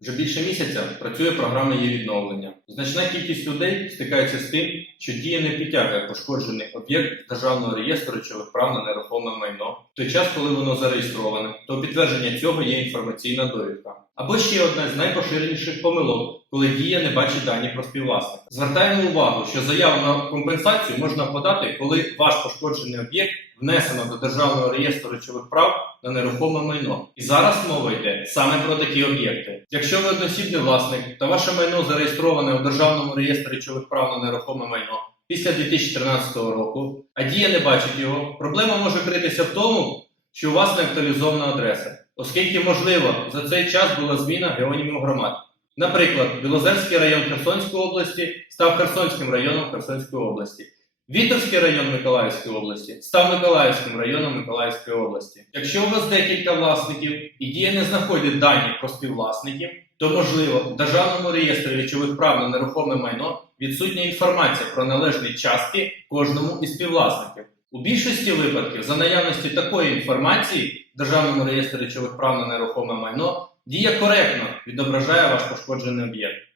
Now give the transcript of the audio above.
Вже більше місяця працює програма її відновлення. Значна кількість людей стикається з тим, що дія не підтягує пошкоджений об'єкт державного реєстру речових прав на нерухоме майно в той час, коли воно зареєстроване, то підтвердження цього є інформаційна довідка. Або ще одна з найпоширеніших помилок, коли дія не бачить дані про співвласника. Звертаємо увагу, що заяву на компенсацію можна подати, коли ваш пошкоджений об'єкт внесено до державного реєстру речових прав на нерухоме майно. І зараз мова йде саме про такі об'єкти. Якщо ви одноосібний власник та ваше майно зареєстроване у державному реєстрі речових прав на нерухоме майно після 2013 року, а дія не бачить його, проблема може критися в тому, що у вас не актуалізована адреса, оскільки, можливо, за цей час була зміна геонімів громад. Наприклад, Білозерський район Херсонської області став Херсонським районом Херсонської області. Віторський район Миколаївської області став Миколаївським районом Миколаївської області. Якщо у вас декілька власників і дія не знаходить дані про співвласників, то можливо в державному реєстрі речових прав на нерухоме майно відсутня інформація про належні частки кожному із співвласників. У більшості випадків, за наявності такої інформації в державному реєстрі речових прав на нерухоме майно, дія коректно відображає ваш пошкоджений об'єкт.